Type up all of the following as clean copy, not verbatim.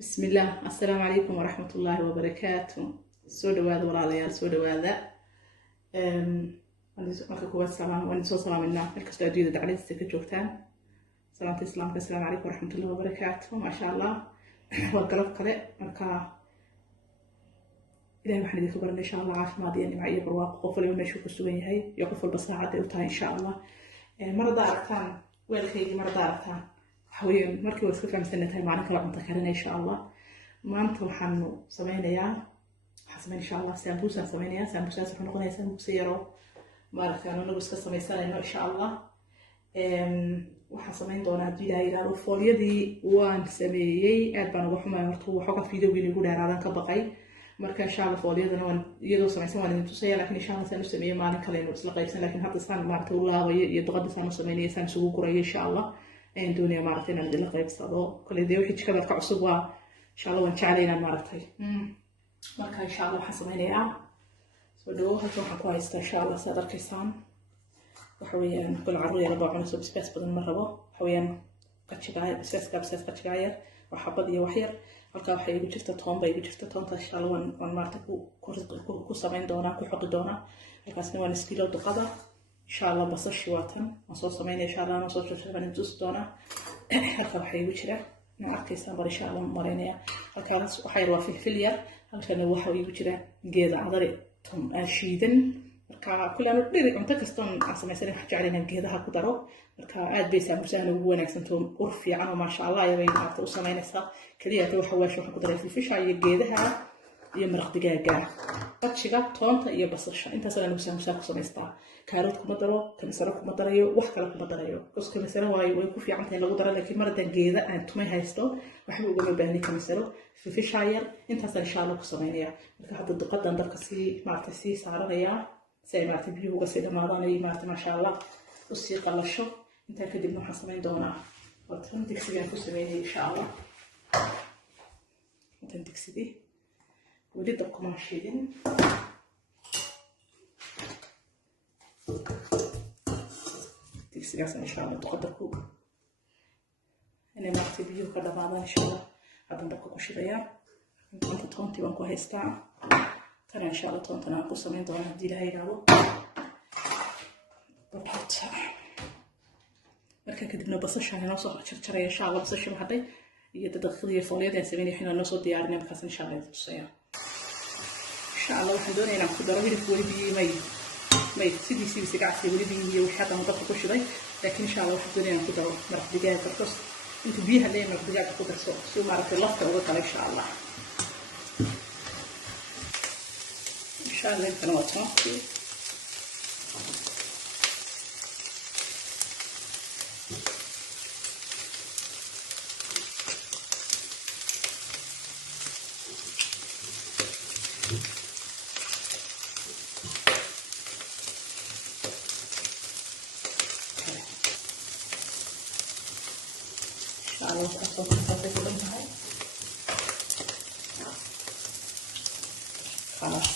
بسم الله. السلام عليكم ورحمة الله وبركاته. سودا وهذا ولا ليال سودا وهذا marka kuwaad salaam waan soo salaaminaa halka adduunyada dacalista ka joogtaan salaamta islaamka. Assalaamu calaykum waraxmatullahi wabarakaatuh. ma sha Allah waa galab kale marka ilaahay waxaan idinku baranay insha Allah caafimaad iyo nimco iyo barwaaqo qof walba meeshuu ku sugan yahay iyo qof walba saacad ay u tahay insha Allah. marada aragtaan weelkayga marada aragtaan waxweeyaan markii waa iska fahamsanahay maalin kala cunto karin insha Allah. maanta waxaan sameynayaa insha Allah sambusa sameynayaa. sambusaas wuxuu noqonayaa sambusa yaro maarkaan anagu iska sameysanayno insha Allah. waxaan sameyn doonaa haddii ilaahay yiraahdo foolyadii waan sameeyey aad baan uga xumahay horta waxoogaa fiidowgii igu dheeraadan ka baqay marka insha Allah foolyadana waan iyadoo sameysan waan idin tusaya laakiin insha Allah saan u sameeyey maalin kale inuu isla qaybsan laakiin hadda saan maaragtay u laabayo iyo duqada saan u sameynaya saan isugu gurayo insha Allah ayaan doonayaa maaragtay inaan idinla qaybsado kale dee wixii jikada ka cusub waa insha Allah waan jeclay inaan maaragtay marka insha Allah waxaan sameynayaa soo dhawo halkan waxaan ku haystaa insha Allah saad arkaysaan waxa weeyaan kul carruur yar baa cunayso basbaas badan ma rabo waxa weeyaan basbaas qajigaaya waa xabad iyo wax yar halkaa waxay igu jirta toon bay igu jirta toonta insha Allah waan maaragtay ku sameyn doonaa ku xoqi doonaa halkaasna waan iskilo duqada insha Allah basashi waatan waan soo sameynaya insha Allah waan soo shaqeynaa tusi doonaa halkaa waxay igu jira ma arkaysaan bar insha Allah mareynaya halkaas waxa yar waa filfil yar halkana waxa igu jira geeda cadari shiidan marka kullana dhiri cunto kastoon aan samaysanay wax jecel inaan geedaha ku daro marka aad bay sambusahan ugu wanaagsanto ur fiican oo maasha Allah ayay maarta u sameynaysaa kaliya waxa waxaan ku daray filfisha iyo geedaha iyo maraq digaaga qajiga toonta iyo basasha intaas ayaan sambusa ku samaystaa kaarot kuma daro kansaro kuma darayo wax kale kuma darayo kansaro way ku fiican tahay lagu daro laakiin marada geeda aan tumay haysto waxba uga baahnay kansaro filfisha yar intaas insha Allah ku sameynaya marka hadda duqadan dabka maarta saaranaya say maarta biyo uga sii dhamaadaan ay maarta ma sha Allah u sii qalasho inta kadib waxaan sameyn doonaa waatan digsiga ku sameeyay insha Allah waatan digsiga wali dabka ma shiidin digsigaas insha Allah duqada ku inay maarta biyo ka dhamaadaan insha Allah hadda dabka ku shidaya inta toontii waan ku haystaa tan insha Allah toontan aan ku sameyn doonaa haddii ilaahay yiraahdo marka kadibna basashaan inoo soo jarjaraya insha Allah basasha hadday iyo daqiiqadii foolyada sameeyay xina noo soo diyaarinay markaas insha Allah idin tusaya insha Allah waxaan doonayaa inaan ku daro hilib wali biyo may sidii sigacsi wali biyo wixii hadda dabka ku shiday laakiin insha Allah waxaan doonayaa inaan ku daro maraq digaag kartos inta biyaha leeyahay maraq digaag ku darso si maaragtay lafta uga kala insha Allah insha Allah inta waa toonki خلاص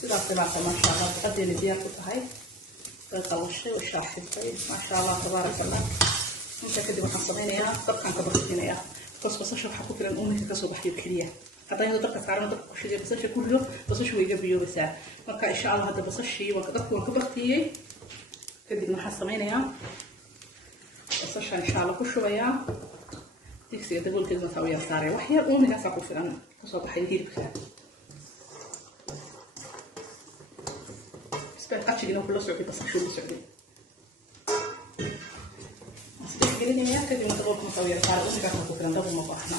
sidaas maasha Allah qadina diyaar ku tahay qalqalshay oo shaaxibtay maasha Allah tabarakallah inta kadib waxaan sameynayaa dabkan ka barkinayaa basasha waxa ku filan uunka ka soo baxyo kaliya hadda inta dabka saaran dabka ku shiday basasha ku rido basasha way gabiyoobeysaa marka insha Allah hadda basashii waan ka bartiyay kadib waxaan sameynayaa basasha insha Allah ku shubayaa digsiga daboolkeeda waxaa u yar saaray wax yar uunkaas ku filan ka soo baxay hilibka qajiga inuu kula socdo basasha uu socdo asbigelinaya kadib daboolka waxaa u yar saaray uunkaas ku filan dabool ma baahna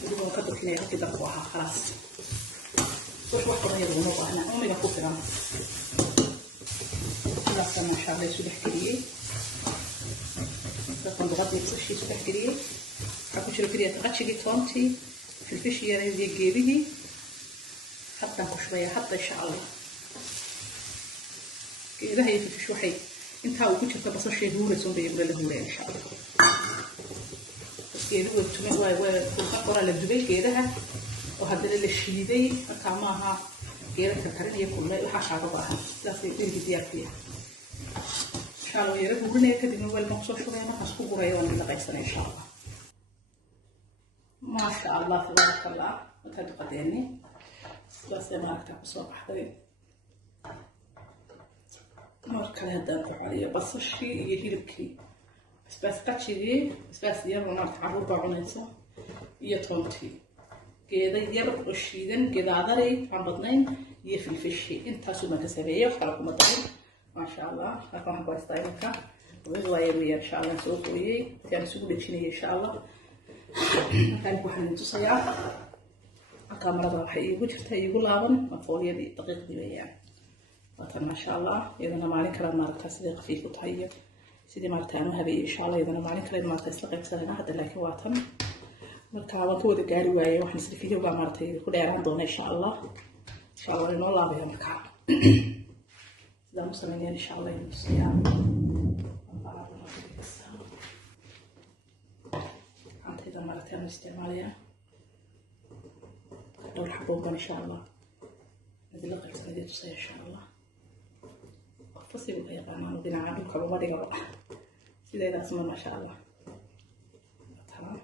kadib waan ka bixinaya halkii dabku ahaa khalaas wax kale yar uma baahna uunka ku filan ما شاء الله يسوي حكريه تكون ضغط يتصشي يسوي حكريه حكو شو كريه تغشي تونتي في الفيش يري جيبيه حتى شويه حتى ان شاء الله كذا هي في الفيش وحي انت هاو كنت تبصر شيء هو رسوم بيقول له هو ان شاء الله بس كذا هو تسمع و الخطره للدبي كذا وهذا اللي الشيدي كعماها كذا كريه كلها وحشا ربعها لا في ديار فيها شاء الله يا رب ورنا كده من أول مقصود شو يعني خاص كبر يوم اللي قيسنا إن شاء الله. ما شاء الله تبارك الله وتهدو قديني بس ما أكتب صباح حدين مركل هذا عليه بس الشيء يهيربكي بس كاتشي بس ديال ونار تعرض بعونيسة يتونتي كذا يرب الشيدن كذا عذري عم بطنين يفلفشي انت سو ما كسبيه وخلقوا مطعم ما شاء الله لكم كويس طيبك والله يروي ان شاء الله نسوق وياه كان سوق لك ان شاء الله كان waxaan tusayaa kamarada waxay igu jirtay igu laaban maqooliyadii daqiiqdii weeyaan waatan ma sha Allah iyadana maalin kale maaragtaa sidii qafiif u tahay sidii maaragtaa aan habay insha Allah iyadana maalin kale maaragtaa isla qaybsanayna hadda laakiin waatan marka waan ka wada gaari waayay waxaan isla video baa maaragtay ku dheeraan doona insha Allah inoo laabaya marka sidaan u sameeyay insha Allah inuu tusayaa إذا مرت أنا استعمالها دور حبوبة إن شاء الله نزل لك السنة تصير إن شاء الله فصيل غير أنا ودينا عدو كبوبة دي قبل سيدا إذا اسمه ما شاء الله تمام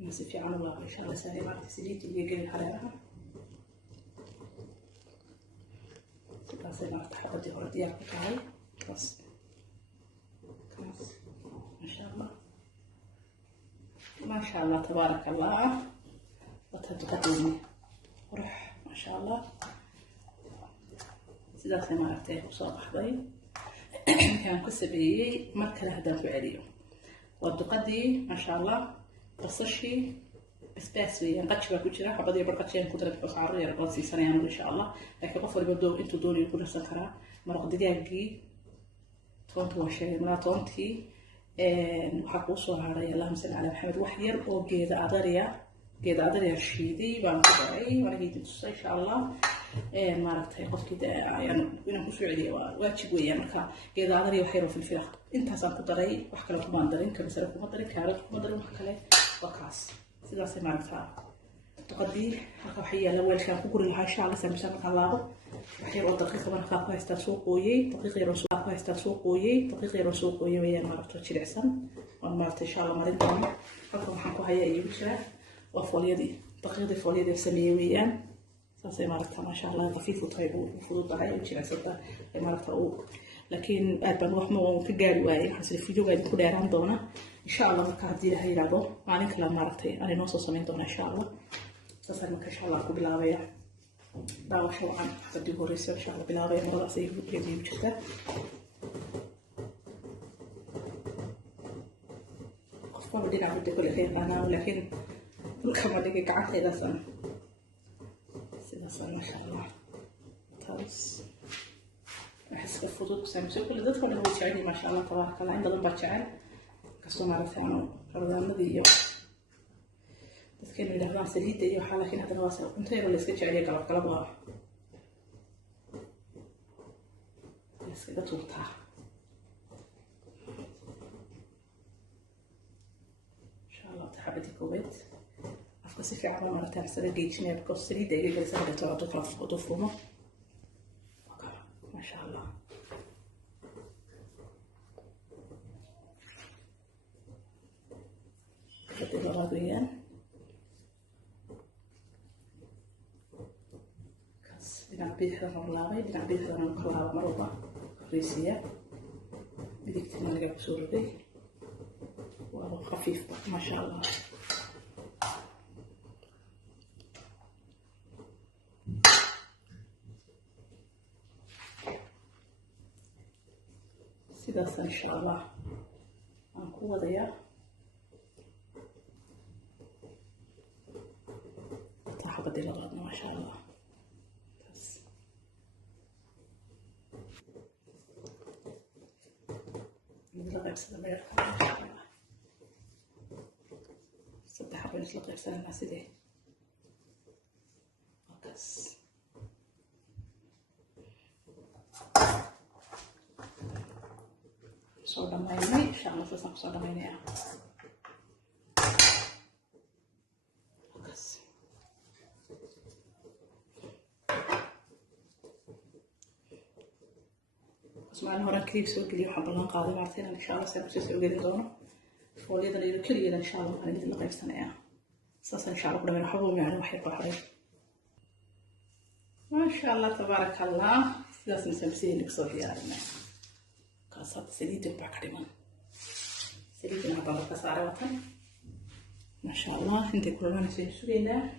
نسيب في عنو إن شاء الله سهل ما تسيلي تبي يجري الحرارة بس أنا أفتح بدي أردي أركعي بس ما شاء الله تبارك الله وتتقدمي روح ما شاء الله سيدات ما عرفتيه وصباح ضي كان كسبي مركله هذا فعليه والدقدي ما شاء الله بصشي بس ويان قدش باكو جرا حبدي برقتين كنت ربح عرض يرقص سنه يعني ان شاء الله لكن قفل بدو انتو دوني يكون سكرا مرق دجاجي تونت وشي مرا تونتي waxaa kuu soo haray allahuma salli calaa maxamed wax yar oo geeda adariya shiiday baan ku daray waanageydin tusay insha allah maaragtay qofkii inaan kusoo celiya waa waajib weeyaan marka geeda adariya wax yar oo filfila intaasaan ku daray wax kale kumaan darin kabasare kuma darin kaarad kuma darin wax kale waa kaas sidaasay maaragtaa duqadii halka waxaa yaala weelkaan ku guri lahaa insha allah saamisa markaan laabo waxyar oo daqiiqa markaa ku haystaa soo qooyey daqiiq yar oo soo qooyey wayaan maaragta jilicsan waan maaragta insha allah marin doono halkan waxaan ku hayaa iigu jiraa waa foolyadii daqiiqdii foolyadii sameeyey weeyaan saasay maaragta maasha allah qafiif u tahay u fududahay u jilicsanta maaragta laakiin aad baan wax ma waan ka gaari waayay waxaan sida videoga idinku dheeraan doona insha allah marka haddii ilaha yiraahdo maalin kale maaragtay aan inoo soo samayn doona insha allah saasaan marka insha allah ku bilaabaya daawasho wacan haddii horeysa insha allah bilaabaya maradaas ay igu jirtaa qofkaba dhinac midda kule ka yaqaanaa laakiin dhulkama dhigay gacantaydaasaan sidaasaan masha allah taas waxaska fudud saamso kule dadka dhan way jecel yihiin masha allah tabaaraka allah in badan baa jecel kastoo maaragtay ano ramadaanadii iyo dadkeenu yidhahdaan saliidda iyo waxaa laakiin haddana waa cunteeda la iska jeceliya galab waa la iskaga tuurtaa insha allah taxabadii koowaad afka si fiican baa maaragtay isaga geejinaya because saliidda iga gelisa hadheeto coddo fumo masha allah kadib labaad weeyaan dhinac bidixdan oo laabay dhinac bidixdan oo ka laaba mar walba reysiya midigtina laga kusoo riday waa khafiif masha allah sidaas insha allah aan ku wadayaa taxabadii labaadna masha allah saddex xabo isla qaybsanayna sidee wakaas kusoo dhamaynay insha allah saasaan kusoo dhamaynaya اسمعني هورا كليب سوق اللي يحب الله قاضي معرفين ان شاء الله سيكون سوق اللي دونه فوليدا اللي كل يدا ان شاء الله انا اللي قيب سنه اساسا ان شاء الله كنا نحبهم يعني وحي قرحي ما شاء الله تبارك الله سيداس نسمسيه لك صوت يارنا كاسات سديد البكرمان سديد ما بالك صار وطن ما شاء الله انت كلنا نسيب سوينا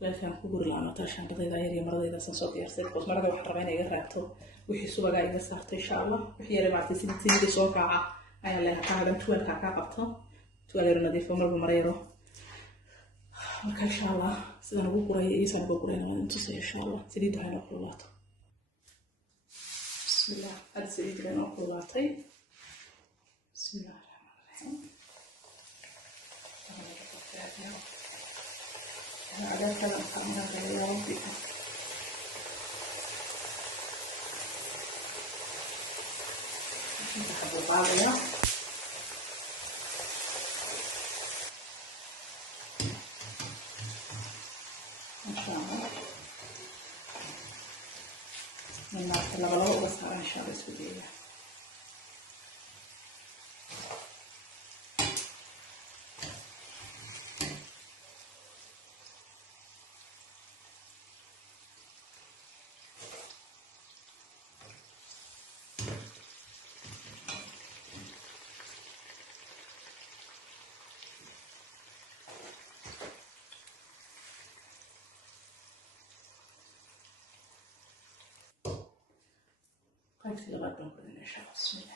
لكن كبر لنا تاشان بديدا يري مرضيدا صوت يرسل قوس مرض واحد ربنا iga raabto wixii subaga iga saartay insha Allah wixii yar maartay sidii soo kaca ayaa la haqaadan tuwalka ka qabto tuwal yar nadiif oo marba mareero marka insha Allah sidaan ugu quray iisan ugu qurayna waan tusay insha Allah sidii dahay oo qulaato bismillah hada sidii dahay oo qulaatay bismillah هذا كلام خمرة يا ربي نحط بعضها إن شاء الله من ناحية الغلاء بس إن شاء الله سودية قلت لغاية بنقول إن شاء الله بسم الله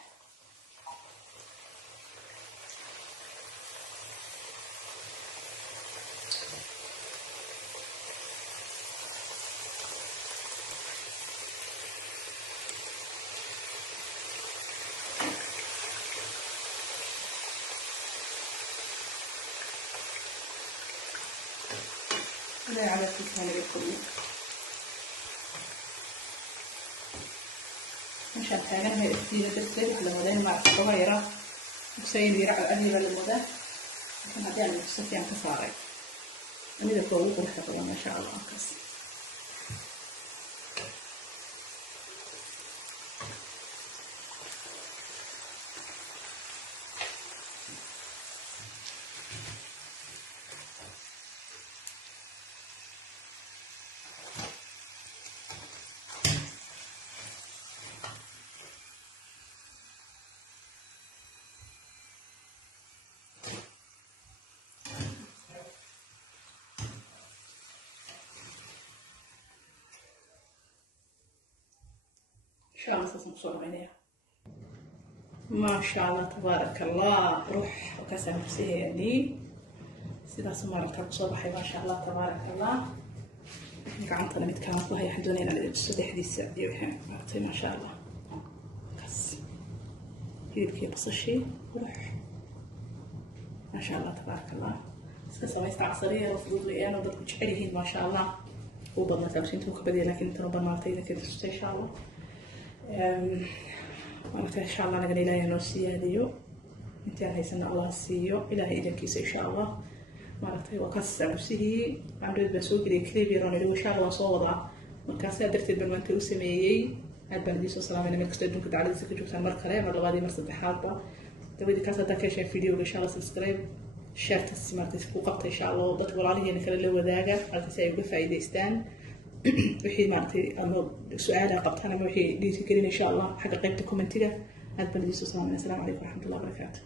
لا على الثاني كله مشان تاغن هي اختيار درسي على مدين مع صغيرة وسين يرع الأهل للمدة لكن هذا يعني بسيط يعني كصاري أنا إذا فوق وحده ما شاء الله كس إن شاء الله سنصور عينيها ما شاء الله تبارك الله روح وكسر نفسها يعني سيدا سمارة صباحي ما شاء الله تبارك الله قعنتنا متكامل الله يحمدوني أنا الصدح دي السعدية وحين ما شاء الله كس كذي بس الشيء روح ما شاء الله تبارك الله سويت عصرية وفضل لي أنا وضلت جعليهن ما شاء الله وبضنا تمشين توكبدي لكن ترى بنارتي كذا إن شاء الله وأنا إن شاء الله نقول إلهي نوسي هذيو أنت هيسنا الله سيو إلهي إذا كيس إن شاء الله مرتي وكسر نفسه عمري بسوق لي كليب يرون اللي وش الله صوضة وكسر درت بالمنت وسميي البلديس والسلام عليكم كستدون كده على ذيك جوتها مركلة مرة غادي مرصد حاربة تبي كسر دكش فيديو إن شاء الله سبسكرايب شير تسمعتي وقبت إن شاء الله وضت والله يعني كلا اللي وذاقة على تسايب فايدة استان وحي مارتي أنا سؤال قبت أنا وحي ديتي كرين إن شاء الله حق قيبت كومنتية البلديس والسلام عليكم ورحمة الله وبركاته.